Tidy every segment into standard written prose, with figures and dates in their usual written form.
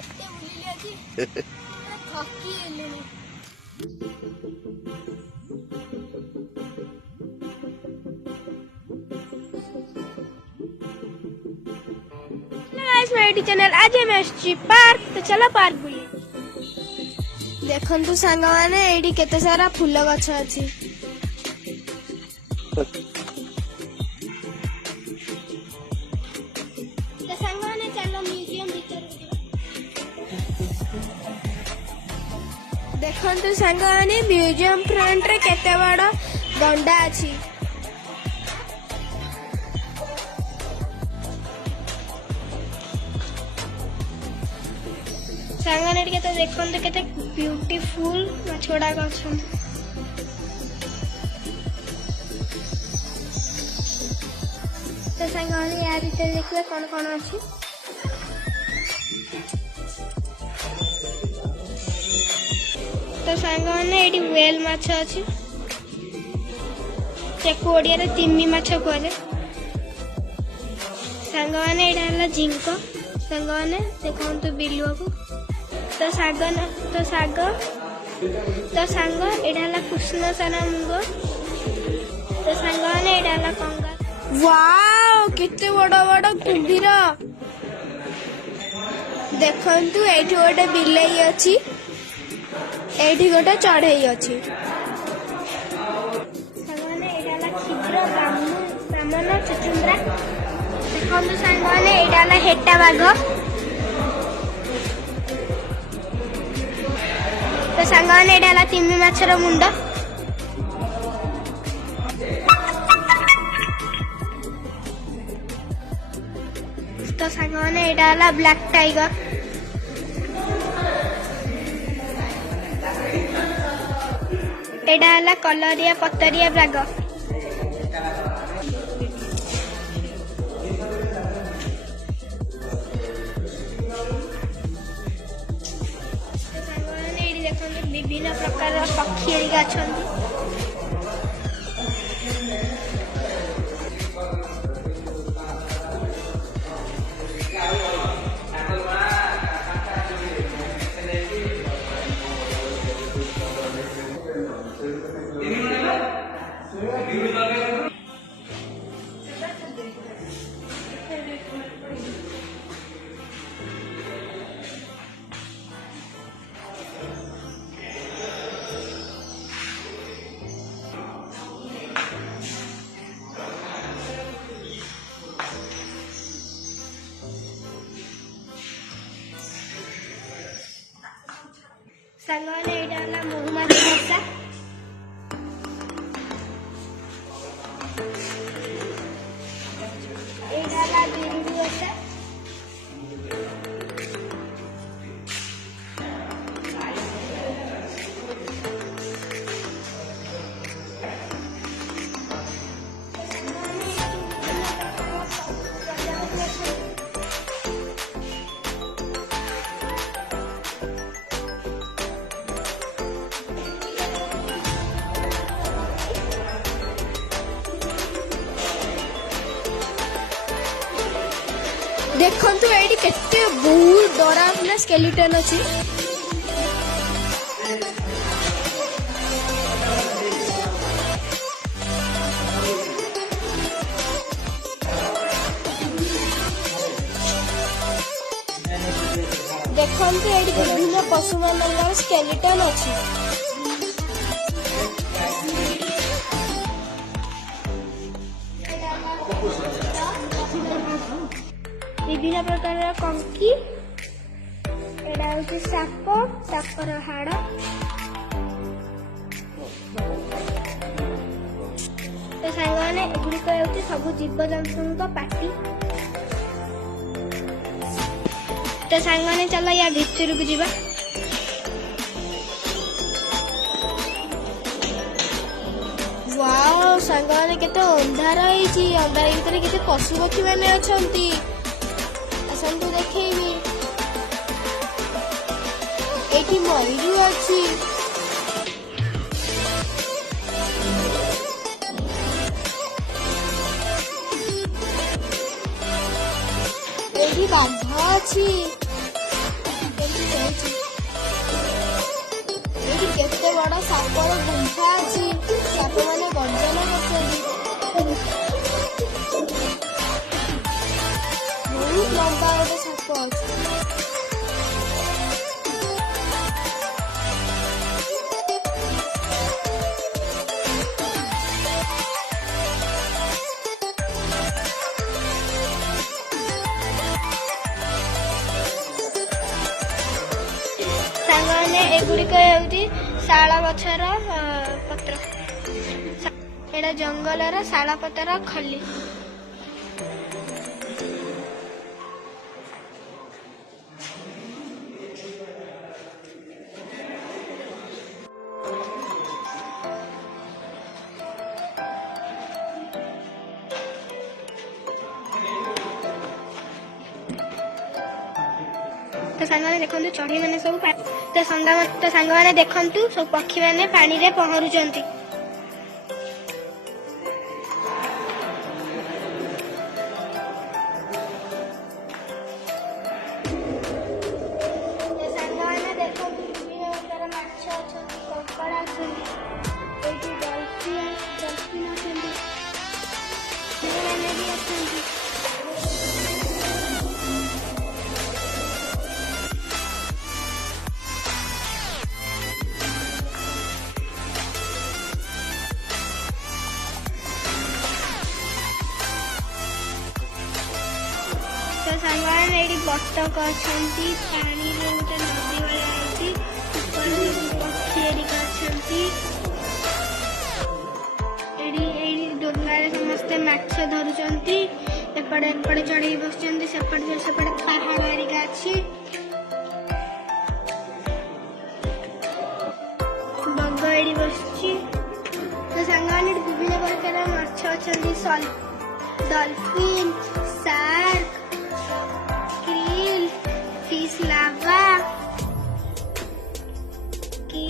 କେତେ ବୁଲିଲି ଆଜି ଥକି ଗଲିଣି। चैनल आज मैं पार्क तो चलो पार्क बुले। देखंतु सांग माने एडी केते सारा फूल गछ अछि। तो सांग माने चलो म्यूजियम भीतर। देखंतु सांग माने म्यूजियम फ्रंट रे केते बड़ गंडा अछि। सांगने केते देखंतु केते ब्यूटीफुल मछोड़ा गछन। तो सांगने या भीतर देखबे कोन कोन अछि। तो सांगने एडी वेल माछ अछि। ते कोडिया रे तिम्मी माछ कोले। सांगने एडा हला जिंको। सांगने देखंतु बिलुआ को। तो सांग एडा हला कृष्ण साना मुंग। तो सांगने एडा हला कंगा। वाओ केते बड़ बड़ कुंभीर। देखंतु एठी गोटे बिलेई अछि। एठी गोटे चढ़ई अछि। सांगने एडा हला क्षुद्र ब्राह्मण चुचुंद्रा। देखंतु सांगने एडा हला हेटा बाघ। तो सांगने एडा हला तिम्मी माछर मुंड। तो सांगने एडा हला ब्लैक टाइगर। एडा हला कलरिया पतरिया बाघ। विभिन्न प्रकार पक्षी अछंती। सांगने एडा हला महुमाछी भाषा। एडा हला बिंदु भाषा। देखंतु एडी केते बहुत डरावना स्केलेटन अछि। देखंतु एडी विभिन्न पशु मानकर स्केलेटन अछि। विभिन्न प्रकार कंकी। एडा होछि साप सापर हाड़। तो सांगने एगुड़िक होछि सब जीव जंतु पाटी। तो सांगने चलो या भितर को जीवा। वाओ सांगने केते अंधार होइछि। अंधार भीतर केते पशु पक्षी माने अछंती। आसंतु देखैबी एठी मयूर अछि। एठी बाघ अछि। ସାପ ଅଛି। ସାଙ୍ଗମାନେ ଏଗୁଡ଼ିକ ହେଉଛି ଶାଳ ଗଛର ପତ୍ର। ଏଇଟା ଜଙ୍ଗଲର ଶାଳ ପତ୍ର ଖଲି। तो सांगने देखु चढ़ी मैंने सब तो सांगने देखु सब पक्षी मैंने पानी रे पहरुचंती। तो सांगने ये बतक अच्छा पानी गोटे नदी भाई पक्षी डोंगार समस्ते माछ धरुचंती। एपटे एपटे चढ़ी बसचंती सेपटे सेपटे पहाड़ हरिका अच्छी बग एडी बसची। तो सांगने विभिन्न प्रकार माछ अच्छा डॉल्फिन शार्क क्रिल फिश लावा की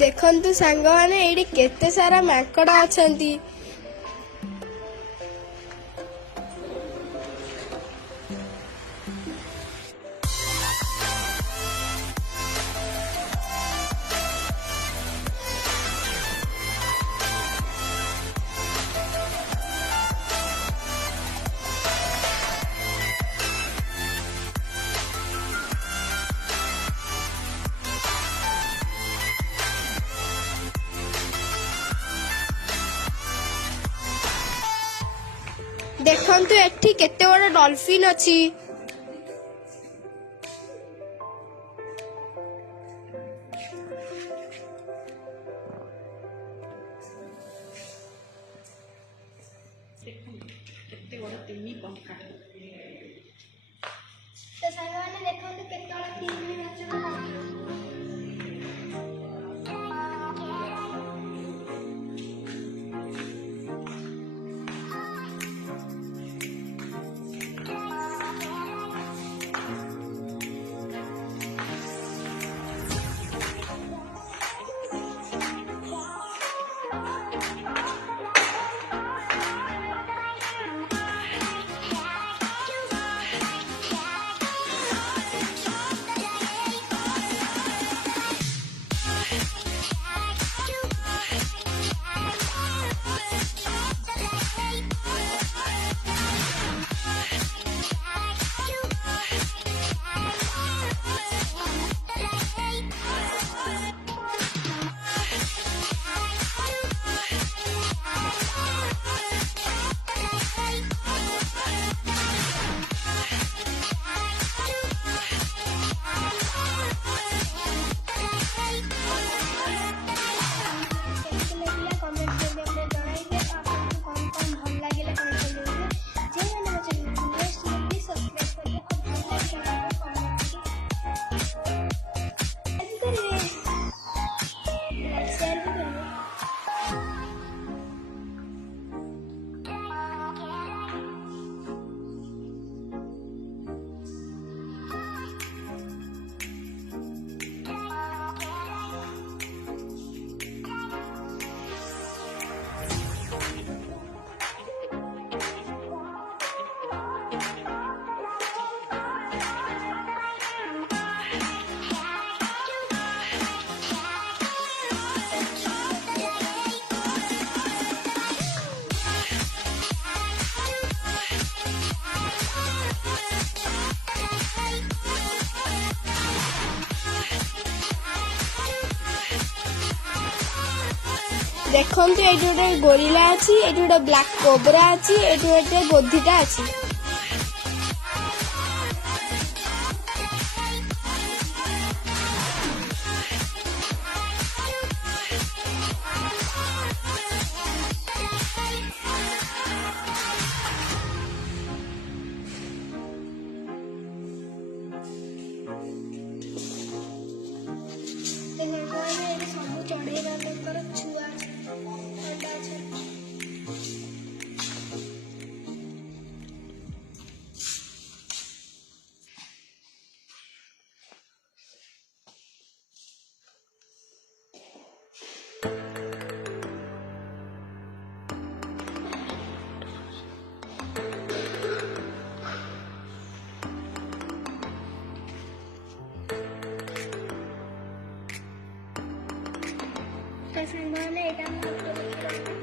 देखंतु सांग माने एडी केते सारा माकड़ अछंती। देखंतु एठी केते बड़ डॉल्फिन अछि। केते बड़ तिमी पंखा तो साइवाने देखंतु केते बड़ तिमी नाचना पंखा। ଦେଖନ୍ତୁ ଏଇଠି ଗୋଟେ ଗୋରିଲା ଅଛି, ଏଇଠି ଗୋଟେ ବ୍ଲାକ୍ କୋବ୍ରା ଅଛି, ଏଇଠି ଗୋଟେ ଗୋଧିଟା ଅଛି। ସବୁ ଚଢେଇବା ତାଙ୍କର ଛୁଆ ଅଣ୍ଡା ଅଛନ୍ତି। तो सामने एटा हम आपको दिखा रहे हैं।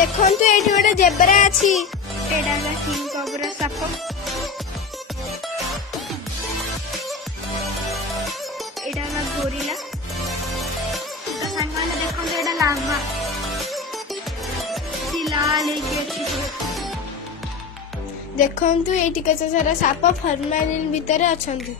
देखंतु एठी गोटे जेब्रा अछि, एडा ला किंग कोब्रा साप, एडा ला गोरिला। तो संगवाने देखंतु एडा लामा लाल हेकी अछि। देखंतु एठी केते सारा साप फॉर्मालिन भितर अछंतु।